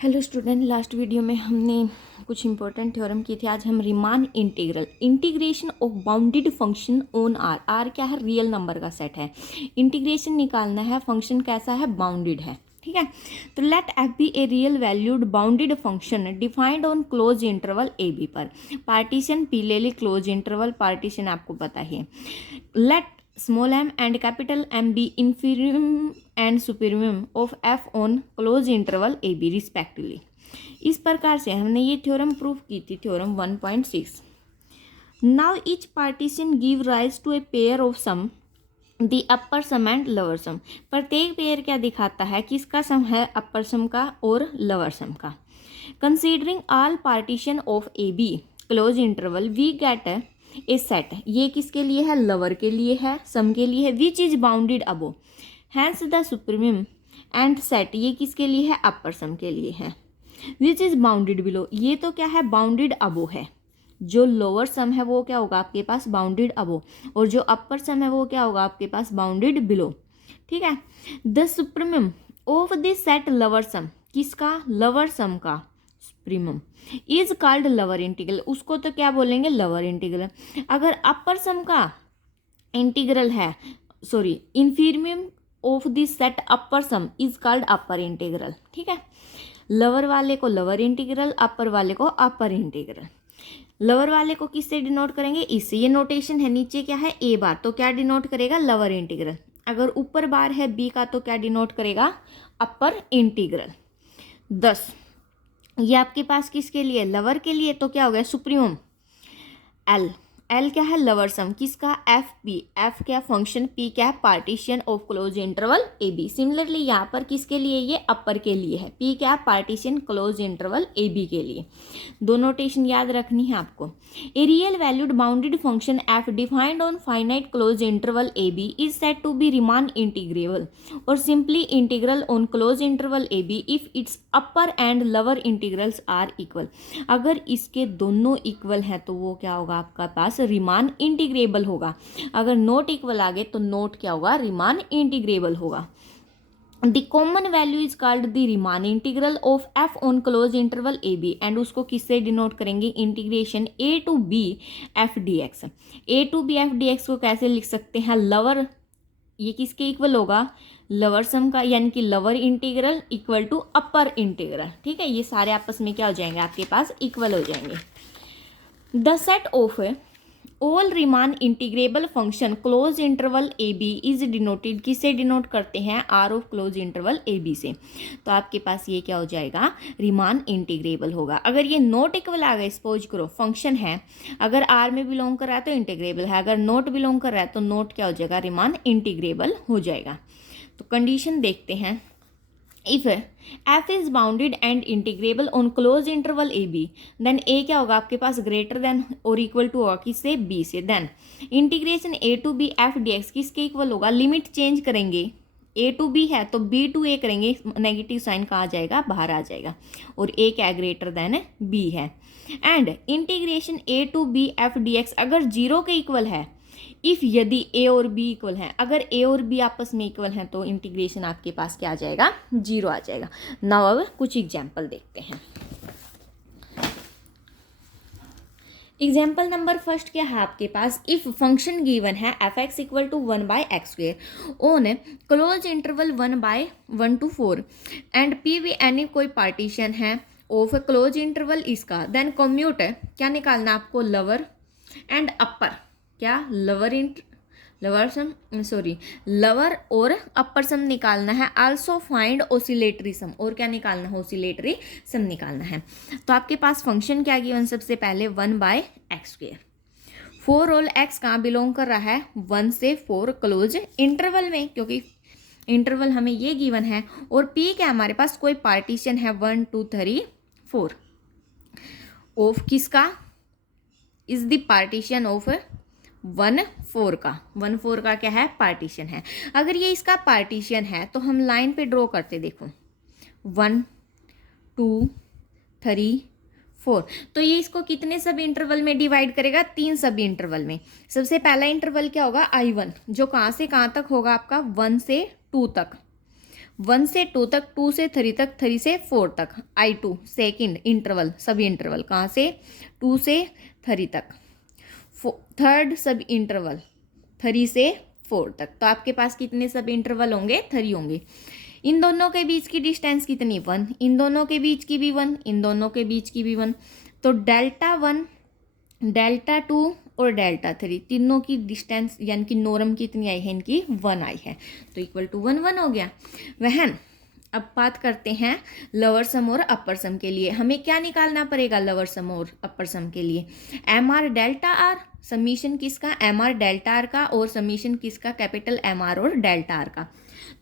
Hello student, last video में हमने कुछ इंपॉर्टेंट थ्योरम की थी। आज हम Riemann integral integration of bounded function on R. R क्या है? रियल नंबर का सेट है। इंटीग्रेशन निकालना है, फंक्शन कैसा है? बाउंडेड है। ठीक है, तो let f be a real valued bounded function defined on close interval A b पर। पार्टीशन पी ले ली, क्लोज इंटरवल पार्टीशन आपको पता ही है। Let small m and capital M be inferior and superior of f on close interval a b respectively। इस प्रकार से हमने ये थ्योरम प्रूव की थी, theorem 1.6। Now each partition give rise to a pair of sum the upper sum and lower sum। प्रत्येक pair क्या दिखाता है? किसका सम है? अपर सम का और लोअर सम का। Considering all partition of A B close interval we get a set. ये किसके लिए है? लवर के लिए है, सम के लिए है। Which is bounded above, hence the supremum and set ये किसके लिए है? अपर सम के लिए है। विच इज बाउंडेड बिलो, ये तो क्या है? बाउंडेड अबो है। जो लोअर सम है वो क्या होगा आपके पास? बाउंडेड अबो। और जो अपर सम है वो क्या होगा आपके पास? Bounded below. ठीक है, the supremum of this set lower sum, किसका? लवर सम का supremum is called lower integral. उसको तो क्या बोलेंगे? Lower integral. अगर अपर सम का इंटीग्रल है, sorry, infimum of this set upper sum is called upper integral. ठीक है, लवर वाले को लवर इंटीग्रल, अपर वाले को अपर इंटीग्रल। लवर वाले को किससे डिनोट करेंगे? इससे। ये नोटेशन है। नीचे क्या है? ए बार, तो क्या डिनोट करेगा? Lover integral. अगर ऊपर बार है बी का तो क्या डिनोट करेगा? Upper integral. 10 ये आपके पास किसके लिए? लवर के लिए। तो क्या हो गया? सुप्रीमम। एल, एल क्या है? लवर सम, किसका? F B. एफ क्या? फंक्शन। पी क्या है? Partition of close interval A B. Similarly यहाँ पर किसके लिए? ये अपर के लिए है। पी क्या? पार्टीशन क्लोज इंटरवल ए बी के लिए। दो नोटेशन याद रखनी है आपको। A real valued bounded function f defined on finite close interval A B is set to be Riemann integrable और simply integral on close interval A b if its upper and lower integrals are equal. अगर इसके दोनों equal हैं तो वो क्या होगा आपका पास? रिमान इंटीग्रेबल होगा। अगर नोट इक्वल आ गए तो नोट क्या होगा? रिमान इंटीग्रेबल होगा। The common value is called the Riemann integral of F on close interval A B and उसको किससे डिनोट करेंगे? Integration A to B F D X. A to B F D X को कैसे लिख सकते हैं? Lover, ये किसके इक्वल होगा? लवर सम का, यानी कि lower integral equal to upper integral. ठीक है, ये सारे आपस में क्या हो जाएंगे? आपके पास इक्वल हो जाएंगे। The set of all Riemann integrable function close interval A B is denoted, किससे डिनोट करते हैं? R of close interval A B से। तो आपके पास ये क्या हो जाएगा? रिमान इंटीग्रेबल होगा। अगर ये नोट इक्वल आ गए, सपोज करो फंक्शन है, अगर आर में बिलोंग कर रहा है तो इंटीग्रेबल है, अगर नोट बिलोंग कर रहा है तो नोट क्या हो जाएगा? रिमान इंटीग्रेबल हो जाएगा। तो कंडीशन देखते हैं। If f is bounded and integrable on close interval A b, then a क्या होगा आपके पास? ग्रेटर देन और इक्वल टू होगा किससे? बी से। Then integration A to B F D x किसके इक्वल होगा? लिमिट चेंज करेंगे, ए टू बी है तो बी टू ए करेंगे, नेगेटिव साइन कहाँ आ जाएगा? बाहर आ जाएगा। और ए क्या? ग्रेटर देन बी है। And integration A to B F D X अगर जीरो के इक्वल है, इफ यदि ए और बी इक्वल हैं, अगर ए और बी आपस में इक्वल हैं तो इंटीग्रेशन आपके पास क्या आ जाएगा? जीरो आ जाएगा। नाउ अब कुछ एग्जाम्पल देखते हैं। एग्जाम्पल नंबर फर्स्ट क्या है आपके पास? इफ फंक्शन गिवन है F X equal to 1/x² on close interval 1/1 to 4 and P be any कोई पार्टीशन है ऑफ क्लोज इंटरवल इसका, देन कम्यूट क्या निकालना आपको? Lower and upper. क्या? लवर और अपर सम निकालना है। आल्सो फाइंड ऑसिलेटरी सम, और क्या निकालना है? ऑसिलेटरी सम निकालना है। तो आपके पास फंक्शन क्या गिवन? सबसे पहले 1/x²। 4 ऑल x कहाँ बिलोंग कर रहा है? 1 से 4 क्लोज इंटरवल में, क्योंकि इंटरवल हमें ये गिवन है। और p क्या हमारे पास? कोई पार्टीशन है 1 2 3 4 ऑफ किसका? इज द पार्टीशन ऑफ 1/4 का। 1/4 का क्या है? पार्टीशन है। अगर ये इसका पार्टीशन है तो हम लाइन पे ड्रॉ करते, देखो 1 2 3 4। तो ये इसको कितने सब इंटरवल में डिवाइड करेगा? 3 सब इंटरवल में। सबसे पहला इंटरवल क्या होगा? I1, जो कहाँ से कहाँ तक होगा आपका? 1 से 2 तक। 1 से 2 तक, 2 से 3 तक, 3 से 4 तक, I2 सेकेंड इंटरवल, सब इंटरवल कहाँ से 2 से 3 तक, थर्ड सब इंटरवल 3 से 4 तक। तो आपके पास कितने सब इंटरवल होंगे? 3 होंगे। इन दोनों के बीच की डिस्टेंस कितनी? 1, इन दोनों के बीच की भी 1, इन दोनों के बीच की भी 1। तो डेल्टा 1, डेल्टा 2 और डेल्टा 3 तीनों की डिस्टेंस यानी कि नॉर्म कितनी आई है? इनकी 1 आई है। तो इक्वल टू 1 1 हो गया। वहन अब बात करते हैं लोअर सम और अपर सम के लिए। हमें क्या निकालना पड़ेगा लोअर सम और अपर सम के लिए? M R delta R, summation किसका? एम आर डेल्टा आर का, और समीशन किसका? कैपिटल एम आर और डेल्टा आर का।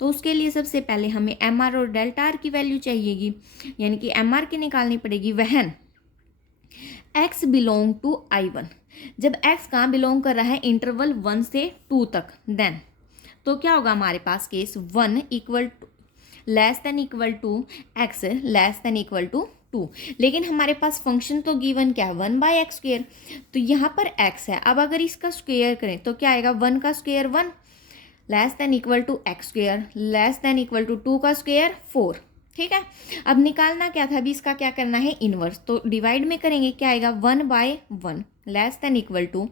तो उसके लिए सबसे पहले हमें एम आर और डेल्टा आर की वैल्यू चाहिएगी, यानी कि एम आर की निकालनी पड़ेगी। वहन x बिलोंग टू I1, जब x कहाँ बिलोंग कर रहा है? इंटरवल 1 से 2 तक, देन तो क्या होगा हमारे पास case? 1 equal to less than equal to x less than equal to 2। लेकिन हमारे पास फंक्शन तो गिवन क्या है? 1/x²। तो यहाँ पर x है, अब अगर इसका स्क्वेयर करें तो क्या आएगा? 1 का square 1 less than equal to x² less than equal to 2 का स्क्वेयर 4। ठीक है, अब निकालना क्या था? अभी इसका क्या करना है? इनवर्स। तो डिवाइड में करेंगे, क्या आएगा? 1/1 less than equal to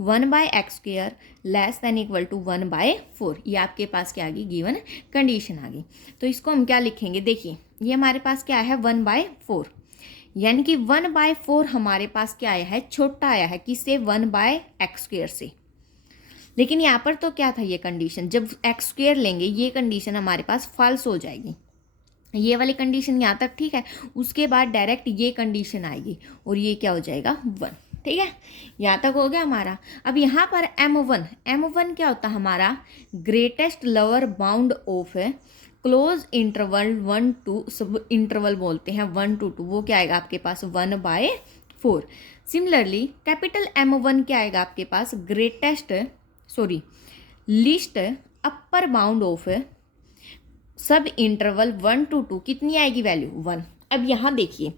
1/x² less than equal to 1/4। ये आपके पास क्या आ गई? गिवन कंडीशन आ गई। तो इसको हम क्या लिखेंगे? देखिए ये हमारे पास क्या है? 1/4, यानी कि 1/4 हमारे पास क्या आया है? छोटा आया है। किससे? 1/x² से। लेकिन यहाँ पर तो क्या था? ये कंडीशन, जब x² लेंगे ये कंडीशन हमारे पास फॉल्स हो जाएगी। ये वाली कंडीशन यहाँ तक ठीक है, उसके बाद डायरेक्ट ये कंडीशन आएगी और ये क्या हो जाएगा? 1। ठीक है, यहाँ तक हो गया हमारा। अब यहाँ पर M1 क्या होता है हमारा? Greatest lower bound of close interval 1 to, सब इंटरवल बोलते हैं 1 to 2, वो क्या आएगा आपके पास? 1/4। सिमिलरली कैपिटल M1 क्या आएगा आपके पास? Least upper bound of subinterval 1 to 2, कितनी आएगी वैल्यू? 1। अब यहाँ देखिए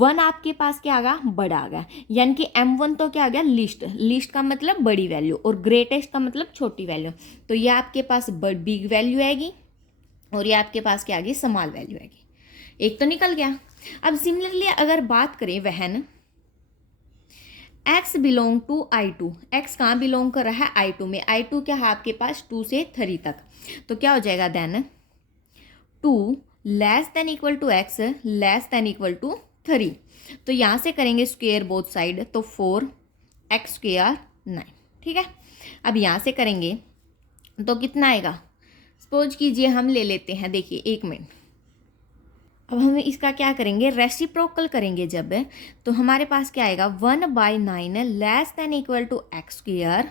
1 आपके पास क्या आ गया? बड़ा आ गया, यानी कि M1 तो क्या आ गया? लिस्ट का मतलब बड़ी वैल्यू, और ग्रेटेस्ट का मतलब छोटी वैल्यू। तो ये आपके पास बिग वैल्यू आएगी और ये आपके पास क्या आ गई? स्मॉल वैल्यू आएगी। एक तो निकल गया। अब सिमिलरली अगर बात करें when x belong to I2, x कहाँ बिलोंग कर रहा है? I2 में। I2 क्या है आपके पास? 2 से 3 तक। तो क्या हो जाएगा then? 2 less than equal to x less than equal to 3। तो यहाँ से करेंगे स्क्वेयर बोथ साइड, तो 4x² 9। ठीक है, अब यहाँ से करेंगे तो कितना आएगा? सपोज कीजिए हम ले लेते हैं, देखिए 1 मिनट। अब हम इसका क्या करेंगे? रेसिप्रोकल करेंगे जब, तो हमारे पास क्या आएगा? 1/9 less than equal to x²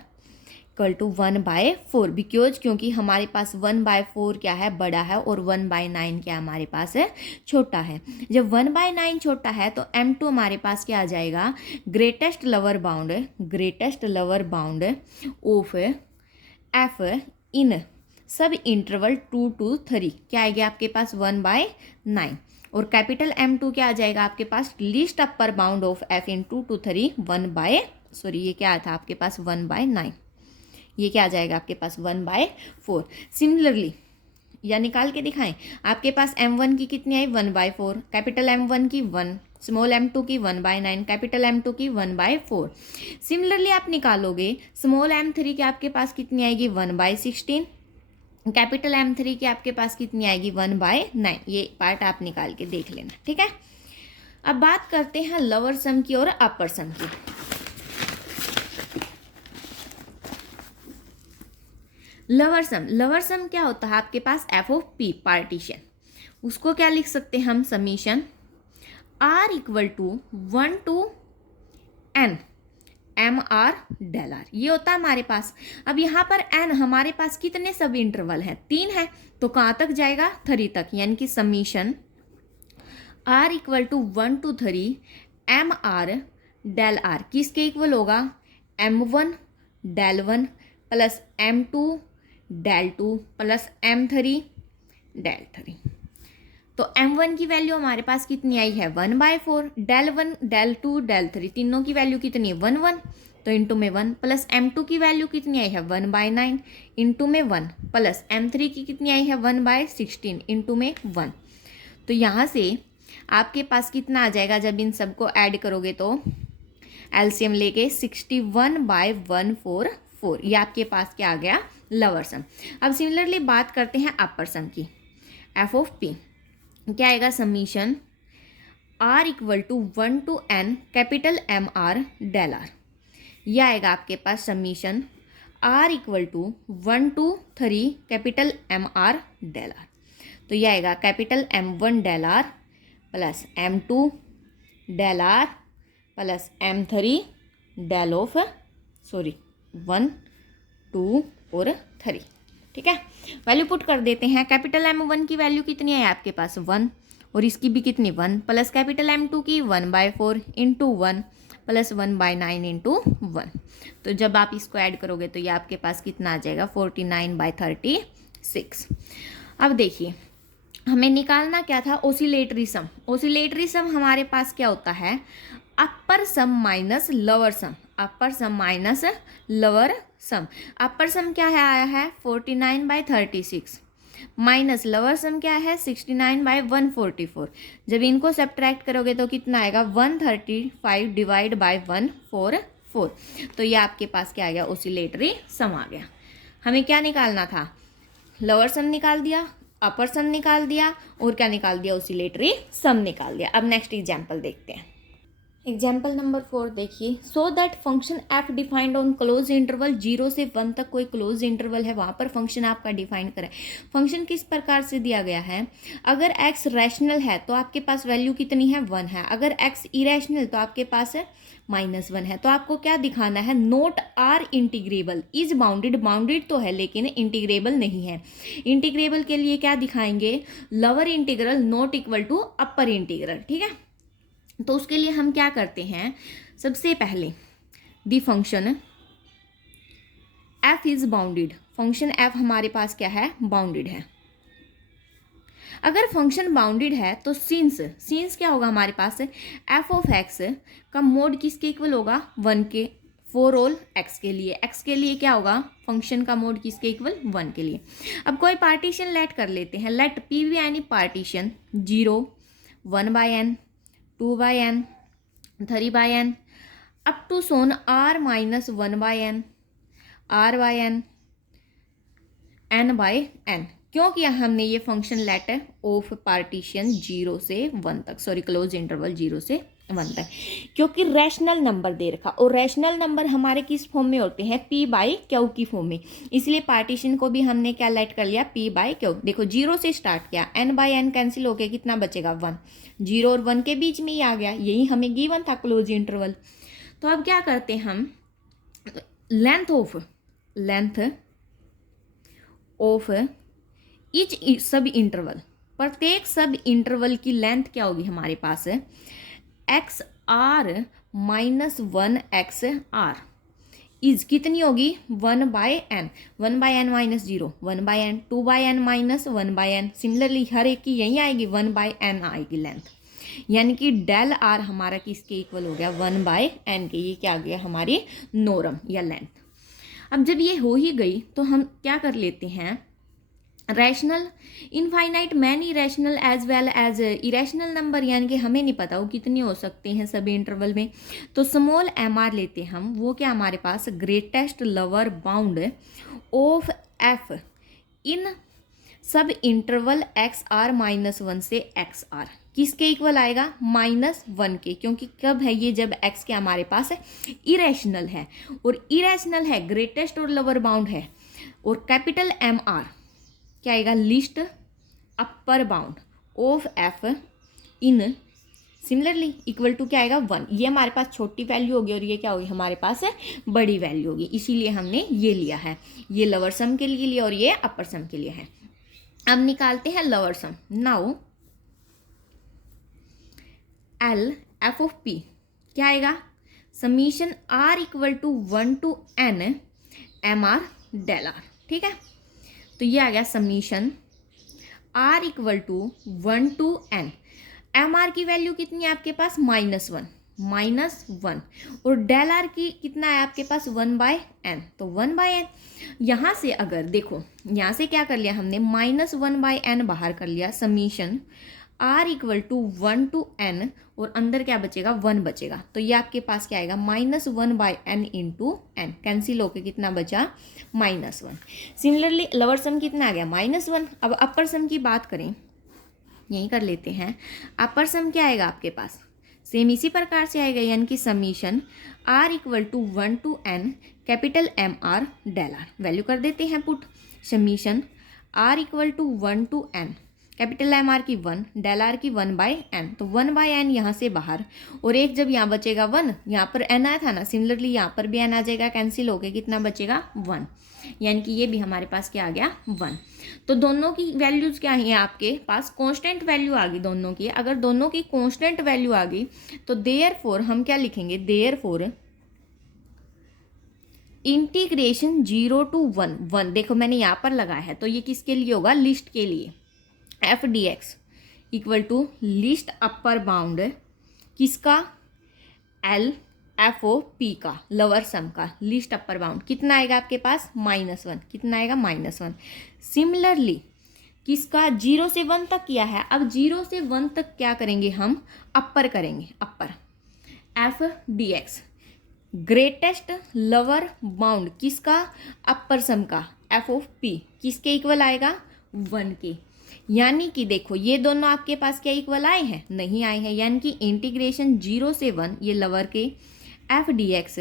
equal to 1/4, because क्योंकि हमारे पास 1/4 क्या है? बड़ा है, और 1/9 क्या हमारे पास है? छोटा है। जब 1/9 छोटा है तो M2 हमारे पास क्या आ जाएगा? Greatest lower bound of F इन सब इंटरवल 2 to 3, क्या आएगा आपके पास? 1/9। और कैपिटल M2 क्या आ जाएगा आपके पास? Least upper bound of F in 2 to 3 ये क्या था आपके पास? 1/9। ये क्या आ जाएगा आपके पास? 1/4। सिमिलरली या निकाल के दिखाएं, आपके पास M1 की कितनी आई? 1/4, कैपिटल M1 की 1, स्मॉल M2 की 1/9, कैपिटल M2 की 1/4। सिमिलरली आप निकालोगे स्मॉल M3 की आपके पास कितनी आएगी? 1/16, कैपिटल M3 की आपके पास कितनी आएगी? 1/9। ये पार्ट आप निकाल के देख लेना। ठीक है, अब बात करते हैं लोअर सम की और अपर सम की। लोअर सम क्या होता है आपके पास? F(P) पार्टीशन, उसको क्या लिख सकते हैं हम? Summation R equal to 1 to N MR del R, ये होता है हमारे पास। अब यहाँ पर N हमारे पास कितने सब इंटरवल हैं? 3 है, तो कहाँ तक जाएगा? 3 तक, यानी कि summation R equal to 1 to 3 MR del R किसके इक्वल होगा? M1 del 1 plus M2 del 2 plus M3 del 3। तो M1 की वैल्यू हमारे पास कितनी आई है? 1/4, del 1 del 2 del 3 तीनों की वैल्यू कितनी है? 1 1। तो इंटू में 1 प्लस M2 की वैल्यू कितनी आई है 1/9 इंटू में 1 प्लस M3 की कितनी आई है 1/16 इंटू में 1। तो यहाँ से आपके पास कितना आ जाएगा जब इन सबको ऐड करोगे तो एलसीएम लेके 61/144। ये आपके पास क्या आ गया लोअर सम। अब सिमिलरली बात करते हैं अपर सम की। एफ ऑफ पी क्या आएगा summation R equal to 1 to n capital M R del R. यह आएगा आपके पास summation R equal to 1 to 3 capital M R del R. तो यह आएगा capital M1 del R plus M2 del R plus M3 del of 1 2 और 3। ठीक है, वैल्यू पुट कर देते हैं। कैपिटल M1 की वैल्यू कितनी है आपके पास 1 और इसकी भी कितनी 1 प्लस कैपिटल M2 की 1/4 इंटू 1 प्लस 1/9 इंटू 1। तो जब आप इसको ऐड करोगे तो ये आपके पास कितना आ जाएगा 49/36। अब देखिए हमें निकालना क्या था ओसिलेटरी सम। ओसिलेटरी सम हमारे पास क्या होता है अपर सम माइनस लोअर सम। अपर सम माइनस लोअर सम। अपर सम क्या है आया है 49/36 माइनस लोअर सम क्या है 69/144। जब इनको सब्ट्रैक्ट करोगे तो कितना आएगा 135 डिवाइड बाय 144। तो ये आपके पास क्या आ गया ओसिलेटरी सम आ गया। हमें क्या निकालना था लोअर सम निकाल दिया, अपर सम निकाल दिया और क्या निकाल दिया ओसिलेटरी सम निकाल दिया। अब नेक्स्ट एग्जाम्पल देखते हैं। एग्जाम्पल नंबर 4 देखिए। सो that function f defined on close interval 0 से 1 तक कोई क्लोज इंटरवल है वहाँ पर फंक्शन आपका डिफाइन करें। फंक्शन किस प्रकार से दिया गया है अगर एक्स रैशनल है तो आपके पास वैल्यू कितनी है 1 है, अगर एक्स इरेशनल तो आपके पास है -1 है। तो आपको क्या दिखाना है note R integrable is bounded. Bounded तो है लेकिन इंटीग्रेबल नहीं है। इंटीग्रेबल के लिए क्या दिखाएंगे lower integral not equal to upper integral. ठीक है, तो उसके लिए हम क्या करते हैं सबसे पहले the function F is bounded. Function F हमारे पास क्या है बाउंडेड है। अगर फंक्शन बाउंडेड है तो सिंस क्या होगा हमारे पास एफ ऑफ एक्स का मोड किसके इक्वल होगा 1 के फॉर ऑल एक्स के लिए। एक्स के लिए क्या होगा फंक्शन का मोड किसके इक्वल 1 के लिए। अब कोई पार्टीशन लेट कर लेते हैं। Let P be any partition 0 1/n 2/n 3/n up to so on r minus 1/n r/n n/n। क्यों किया हमने ये फंक्शन लेट ऑफ पार्टीशन 0 से 1 तक, सॉरी क्लोज इंटरवल 0 से 1 तक, क्योंकि रैशनल नंबर दे रखा और रैशनल नंबर हमारे किस फॉर्म में होते हैं p/q की फॉर्म में। इसलिए पार्टीशन को भी हमने क्या लेट कर लिया p/q। देखो 0 से स्टार्ट किया n/n कैंसिल होके कितना बचेगा 1। 0 और 1 के बीच में ही आ गया, यही हमें गिवन था क्लोज इंटरवल। तो अब क्या करते हैं हम length of each subinterval, प्रत्येक सब इंटरवल की लेंथ क्या होगी हमारे पास x r minus 1 x r is कितनी होगी 1/n 1/n minus 0 1/n 2/n minus 1/n। Similarly हर एक की यही आएगी 1/n आएगी लेंथ, यानी कि डेल आर हमारा किसके इक्वल हो गया 1/n के। ये क्या आ गया हमारी नॉर्म या लेंथ। अब जब ये हो ही गई तो हम क्या कर लेते हैं rational infinite many rational as well as irrational number, यानी कि हमें नहीं पता वो कितने हो सकते हैं सभी इंटरवल में। तो स्मॉल एम आर लेते हैं हम, वो क्या हमारे पास greatest lower bound of F in subinterval x are -1 से एक्स आर किसके इक्वल आएगा -1 के, क्योंकि कब है ये जब एक्स के हमारे पास है इरेशनल है, और इरेशनल है ग्रेटेस्ट और लोअर बाउंड है। और कैपिटल एम आर क्या आएगा least upper bound of F in similarly equal to क्या आएगा 1। ये हमारे पास छोटी वैल्यू होगी और ये क्या होगी हमारे पास है बड़ी वैल्यू होगी, इसीलिए हमने ये लिया है। ये लोअर सम के लिए लिया और ये अपर सम के लिए है। अब निकालते हैं lower sum. Now L F of P क्या आएगा summation are equal to 1 to n M R del R. ठीक है, तो ये आ गया summation are equal to 1 to n। M R की वैल्यू कितनी है आपके पास -1, -1 और डेल आर की कितना है आपके पास 1/n, तो 1/n। यहाँ से अगर देखो यहाँ से क्या कर लिया हमने -1/n बाहर कर लिया, summation r equal to 1 to n और अंदर क्या बचेगा 1 बचेगा, तो ये आपके पास क्या आएगा -1/n इंटू n, कैंसिल होके कितना बचा -1। सिमिलरली लोअर सम कितना आ गया -1। अब अपर सम की बात करें, यही कर लेते हैं। अपर सम क्या आएगा आपके पास, सेम इसी प्रकार से आएगा, यानी कि summation r equal to 1 to n capital M R del R, value कर देते हैं put, summation r equal to 1 to n capital M R की 1, डेल आर की 1/n, तो 1/n यहाँ से बाहर और एक जब यहाँ बचेगा 1, यहाँ पर n आया था ना, सिमिलरली यहाँ पर भी n आ जाएगा, कैंसिल हो गया, कितना बचेगा 1, यानी कि ये भी हमारे पास क्या आ गया 1। तो दोनों की वैल्यूज़ क्या है आपके पास, कांस्टेंट वैल्यू आ गई दोनों की। अगर दोनों की कांस्टेंट वैल्यू आ गई तो देयरफॉर हम क्या लिखेंगे, देयरफॉर इंटीग्रेशन 0 to 1, देखो मैंने यहाँ पर लगाया है, तो ये किसके लिए होगा, लिस्ट के लिए, F D X equal to least upper bound किसका, एल एफ ओ पी का, लोअर सम का लिस्ट अपर बाउंड कितना आएगा आपके पास -1, कितना आएगा -1। सिमिलरली किसका 0 से 1 तक किया है, अब 0 से 1 तक क्या करेंगे हम, अपर करेंगे, upper f D x greatest lower bound किसका, अपर सम का, एफ ऑफ पी किसके इक्वल आएगा 1 के। यानी कि देखो ये दोनों आपके पास क्या इक्वल आए हैं, नहीं आए हैं, यानी कि इंटीग्रेशन 0 से 1 ये लोअर के f D x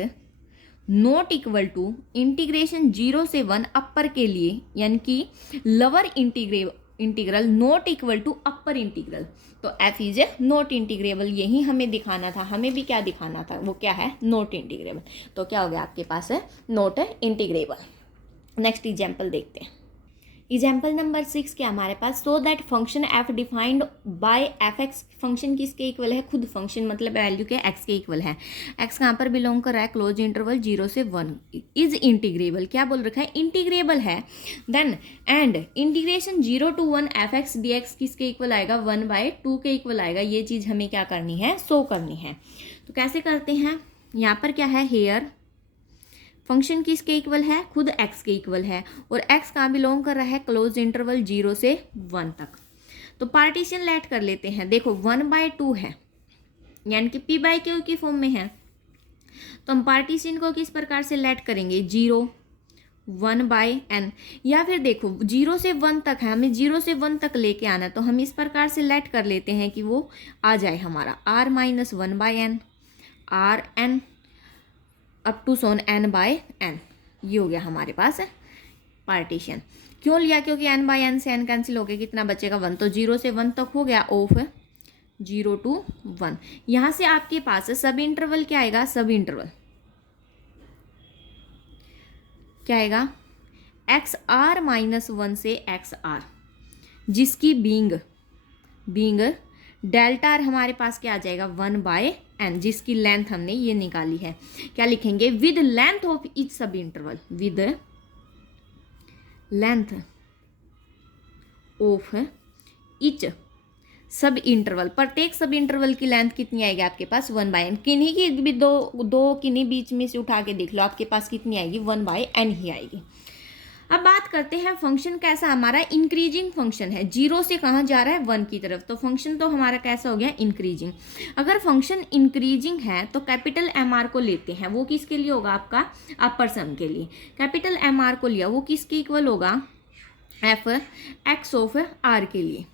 not equal to integration 0 से 1 अपर के लिए, यानी कि lower integral not equal to upper integral, तो f is a not integrable, यही हमें दिखाना था, हमें भी क्या दिखाना था, वो क्या है नॉट इंटीग्रेबल, तो क्या हो गया आपके पास है नॉट इंटीग्रेबल। नेक्स्ट एग्जाम्पल देखते हैं, एग्जाम्पल नंबर 6 क्या हमारे पास, so that function f defined by f x, function किसके इक्वल है, खुद फंक्शन मतलब वैल्यू के एक्स के इक्वल है, एक्स कहाँ पर बिलोंग कर रहा है, क्लोज इंटरवल 0 से 1, इज इंटीग्रेबल, क्या बोल रखा है इंटीग्रेबल है, then and integration 0 to 1 F X D x किसके इक्वल आएगा 1/2 के इक्वल आएगा, ये चीज़ हमें क्या करनी है, शो करनी है। तो कैसे करते हैं, यहाँ पर क्या है, हेयर फंक्शन किसके इक्वल है, खुद x के इक्वल है, और x कहाँ बिलोंग कर रहा है, क्लोज इंटरवल 0 से 1 तक। तो पार्टीशन लेट कर लेते हैं, देखो 1/2 है, यानी कि p/q की फॉर्म में है, तो हम पार्टीशन को किस प्रकार से लेट करेंगे, 0 1/n, या फिर देखो 0 से 1 तक है, हमें 0 से 1 तक लेके आना, तो हम इस प्रकार से लेट कर लेते हैं कि वो आ जाए हमारा r - 1/n r n up to so on n/n, ये हो गया हमारे पास पार्टीशन। क्यों लिया, क्योंकि n/n से n कैंसिल हो गया, कितना बचेगा 1, तो 0 से 1 तक हो गया ऑफ 0 to 1। यहाँ से आपके पास सब इंटरवल क्या आएगा, सब इंटरवल क्या आएगा, XR - 1 से XR, जिसकी बींग डेल्टा आर हमारे पास क्या आ जाएगा 1/n, जिसकी लेंथ हमने ये निकाली है, क्या लिखेंगे, विद लेंथ ऑफ ईच सब interval, with length of each सब इंटरवल, प्रत्येक सब इंटरवल की लेंथ कितनी आएगी आपके पास 1/n, किन्हीं की भी दो किन्हीं बीच में से उठा के देख लो, आपके पास कितनी आएगी 1/n ही आएगी। अब बात करते हैं फंक्शन कैसा, हमारा इंक्रीजिंग फंक्शन है, 0 से कहाँ जा रहा है 1 की तरफ, तो फंक्शन तो हमारा कैसा हो गया इंक्रीजिंग। अगर फंक्शन इंक्रीजिंग है तो कैपिटल एम आर को लेते हैं, वो किसके लिए होगा आपका अपर सम के लिए, कैपिटल एम आर को लिया, वो किसके इक्वल होगा एफ एक्स ऑफ आर के लिए,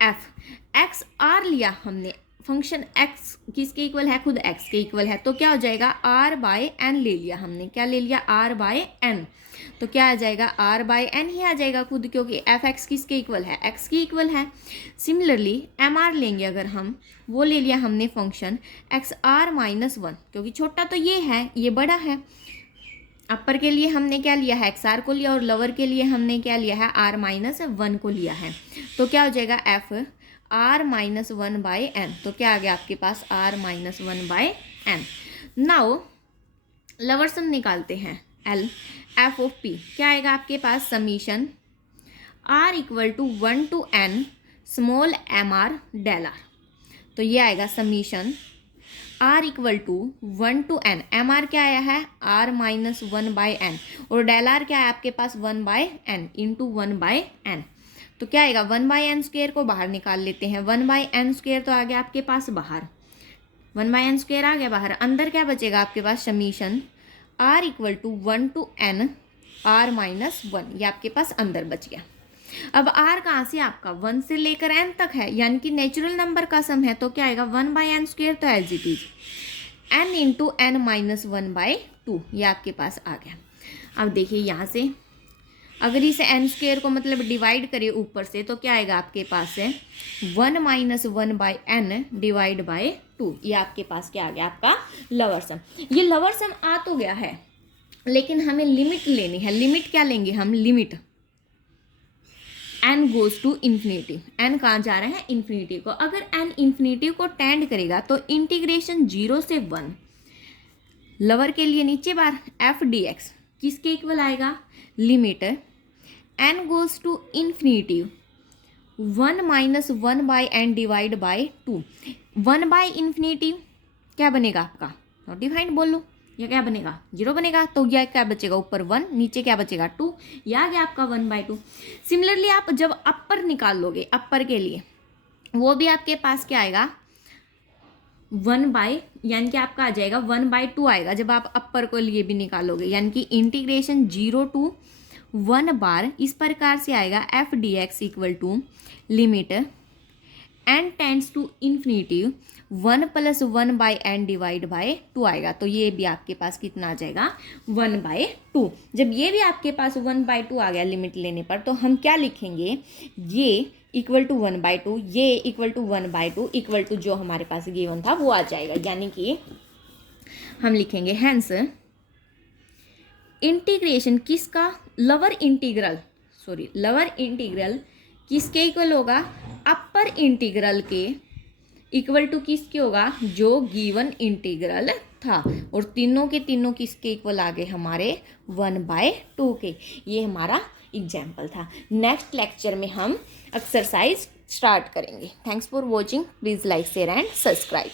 एफ एक्स आर लिया हमने, फंक्शन x किसके इक्वल है, खुद x के इक्वल है, तो क्या हो जाएगा r/n ले लिया हमने, क्या ले लिया r/n, तो क्या आ जाएगा r/n ही आ जाएगा खुद, क्योंकि एफ एक्स किसके इक्वल है, x की इक्वल है। सिमिलरली एम आर लेंगे अगर हम, वो ले लिया हमने फंक्शन XR - 1, क्योंकि छोटा तो ये है, ये बड़ा है, अपर के लिए हमने क्या लिया है XR को लिया, और लोअर के लिए हमने क्या लिया है R - 1 को लिया है, तो क्या हो जाएगा एफ R - 1/n, तो क्या आ गया आपके पास R - 1/n। Now lower sum निकालते हैं, L एफ ऑफ P क्या आएगा आपके पास, summation R equal to 1 to n small mr del r, तो ये आएगा summation are equal to 1 to n, M R क्या आया है r माइनस 1/n, और डेल आर क्या है आपके पास 1/n इंटू 1/n। तो क्या आएगा 1/n² को बाहर निकाल लेते हैं, 1/n² तो आ गया आपके पास बाहर, 1/n² आ गया बाहर, अंदर क्या बचेगा आपके पास summation r equal to 1 to n r minus 1, ये आपके पास अंदर बच गया। अब r कहाँ से आपका 1 से लेकर n तक है, यानी कि नेचुरल नंबर का सम है, तो क्या आएगा 1/n² तो as it is n into n minus 1/2, ये आपके पास आ गया। अब देखिए यहाँ से अगर इसे n² को मतलब डिवाइड करिए ऊपर से, तो क्या आएगा आपके पास है 1 माइनस 1/n डिवाइड बाय 2, ये आपके पास क्या आ गया आपका लोअर सम। ये लोअर सम आ तो गया है, लेकिन हमें लिमिट लेनी है। लिमिट क्या लेंगे हम, limit n goes to infinity, n कहाँ जा रहा है इन्फिनिटी को। अगर n इन्फिनिटी को टेंड करेगा तो इंटीग्रेशन 0 से 1, लोअर के लिए नीचे बार f dx किसके इक्वल आएगा, limit n goes to infinity 1 minus 1/n divide by 2, 1/इन्फिनिटी क्या बनेगा आपका नॉट डिफाइंड बोल लो, या क्या बनेगा 0 बनेगा, तो यह क्या बचेगा ऊपर 1, नीचे क्या बचेगा 2, यह आ गया आपका 1/2। सिमिलरली आप जब अपर निकाल लोगे, अपर के लिए वो भी आपके पास क्या आएगा 1 यानी कि आपका आ जाएगा 1/2 आएगा जब आप अपर को लिए भी निकालोगे, यानी कि इंटीग्रेशन 0 to 1 बार इस प्रकार से आएगा f dx equal to limit n tends to infinity 1 plus 1/n divide by 2 आएगा। तो ये भी आपके पास कितना आ जाएगा 1/2। जब ये भी आपके पास 1/2 आ गया लिमिट लेने पर, तो हम क्या लिखेंगे, ये इक्वल टू 1/2, ये इक्वल टू 1/2 इक्वल टू जो हमारे पास गिवन था वो आ जाएगा। यानी कि हम लिखेंगे हैंस इंटीग्रेशन किसका, लोअर इंटीग्रल किसके इक्वल होगा, अपर इंटीग्रल के इक्वल टू किसके होगा, जो गिवन इंटीग्रल था, और तीनों के तीनों किसके इक्वल आ गए हमारे 1/2 के। ये हमारा एग्जाम्पल था। नेक्स्ट लेक्चर में हम एक्सरसाइज स्टार्ट करेंगे। Thanks for watching, please like share and subscribe.